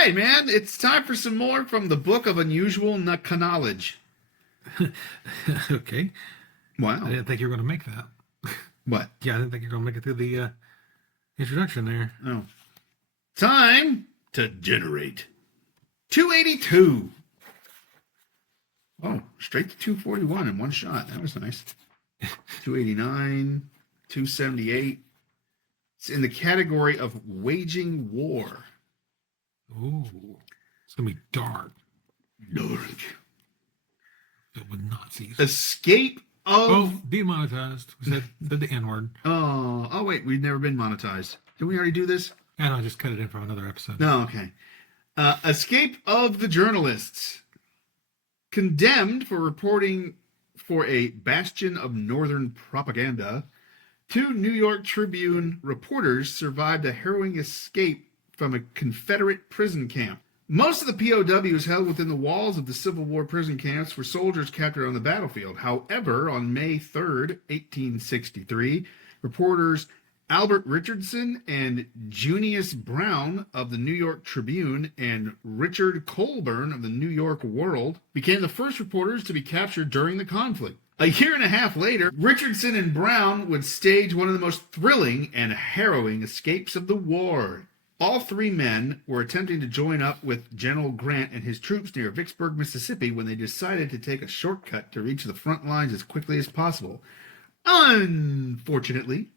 right, man. It's time for some more from the Book of Unusual Knowledge. Okay. Wow. I didn't think you were going to make that. What? Yeah, I didn't think you were going to make it through the introduction there. Oh. Time to generate. 282. Oh, straight to 241 in one shot. That was nice. 289, 278. It's in the category of waging war. Ooh. It's going to be dark. Dark. Filled with Nazis. Escape of... Oh, demonetized. We said the N-word. Oh, wait. We've never been monetized. Did we already do this? I know, I just cut it in from another episode. No, okay. Escape of the journalists. Condemned for reporting for a bastion of Northern propaganda, 2 New York Tribune reporters survived a harrowing escape from a Confederate prison camp. Most of the POWs held within the walls of the Civil War prison camps were soldiers captured on the battlefield. However, on May 3rd, 1863, reporters Albert Richardson and Junius Brown of the New York Tribune and Richard Colburn of the New York World became the first reporters to be captured during the conflict. A year and a half later, Richardson and Brown would stage one of the most thrilling and harrowing escapes of the war. All 3 men were attempting to join up with General Grant and his troops near Vicksburg, Mississippi, when they decided to take a shortcut to reach the front lines as quickly as possible. Unfortunately,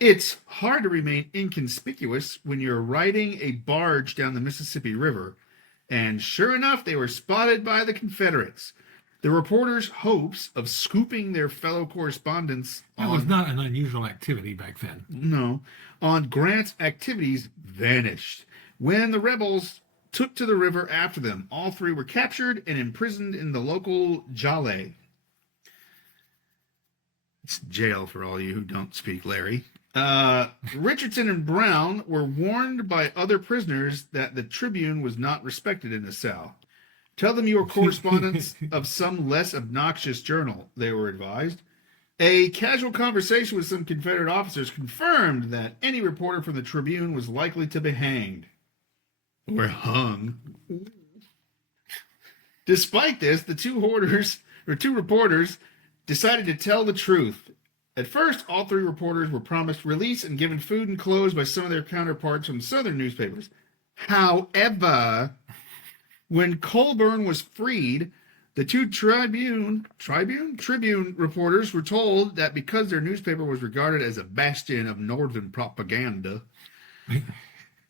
it's hard to remain inconspicuous when you're riding a barge down the Mississippi River, and sure enough, they were spotted by the Confederates. The reporters' hopes of scooping their fellow correspondents That was not an unusual activity back then. on Grant's activities vanished. When the rebels took to the river after them, all 3 were captured and imprisoned in the local Jale. It's jail for all you who don't speak Larry. Richardson and Brown were warned by other prisoners that the Tribune was not respected in the South. Tell them you are correspondents of some less obnoxious journal, they were advised. A casual conversation with some Confederate officers confirmed that any reporter from the Tribune was likely to be hanged. Or hung. Despite this, the two reporters decided to tell the truth. At first, all 3 reporters were promised release and given food and clothes by some of their counterparts from Southern newspapers. However, when Colburn was freed, the 2 Tribune reporters were told that because their newspaper was regarded as a bastion of Northern propaganda,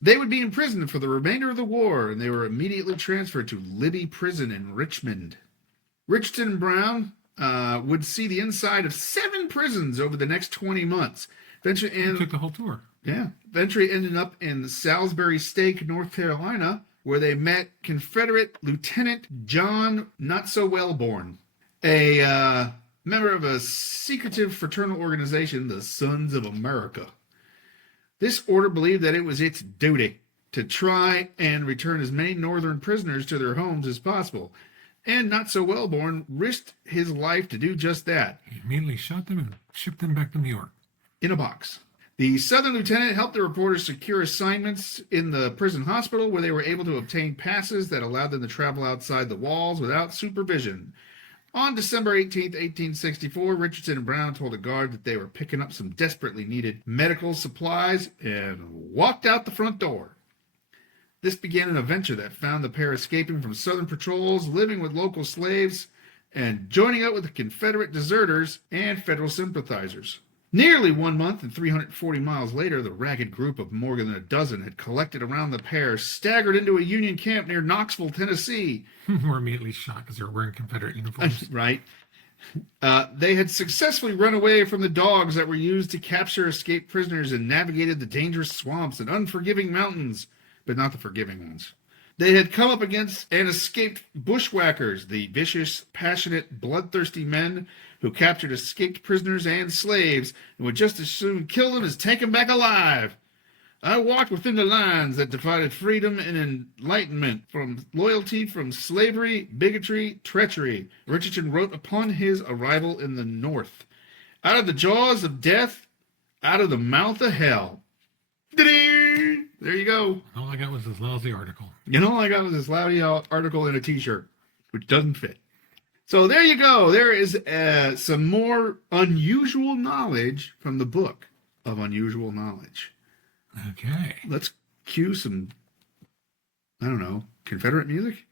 they would be imprisoned for the remainder of the war, and they were immediately transferred to Libby Prison in Richmond. Richardson and Brown would see the inside of 7 prisons over the next 20 months. They took the whole tour. Yeah. Eventually ended up in Salisbury Stake, North Carolina, where they met Confederate Lieutenant John Not-So-Wellborn, a member of a secretive fraternal organization, the Sons of America. This order believed that it was its duty to try and return as many Northern prisoners to their homes as possible. And Not-So-Wellborn risked his life to do just that. He immediately shot them and shipped them back to New York. In a box. The Southern lieutenant helped the reporters secure assignments in the prison hospital, where they were able to obtain passes that allowed them to travel outside the walls without supervision. On December 18, 1864, Richardson and Brown told a guard that they were picking up some desperately needed medical supplies and walked out the front door. This began an adventure that found the pair escaping from Southern patrols, living with local slaves, and joining up with the Confederate deserters and Federal sympathizers. Nearly 1 month and 340 miles later, the ragged group of more than a dozen had collected around the pair, staggered into a Union camp near Knoxville, Tennessee. We're immediately shocked because they're wearing Confederate uniforms. Right. They had successfully run away from the dogs that were used to capture escaped prisoners and navigated the dangerous swamps and unforgiving mountains, but not the forgiving ones. They had come up against and escaped bushwhackers, the vicious, passionate, bloodthirsty men who captured escaped prisoners and slaves and would just as soon kill them as take them back alive. I walked within the lines that divided freedom and enlightenment from loyalty, from slavery, bigotry, treachery, Richardson wrote upon his arrival in the North. Out of the jaws of death, out of the mouth of hell. Da-ding! There you go. All I got was this lousy article. And all I got was this lousy article in a t-shirt, which doesn't fit. So there you go. There is some more unusual knowledge from the book of unusual knowledge. Okay. Let's cue some, I don't know, Confederate music?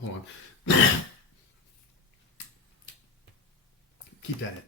Hold on. Keep that in.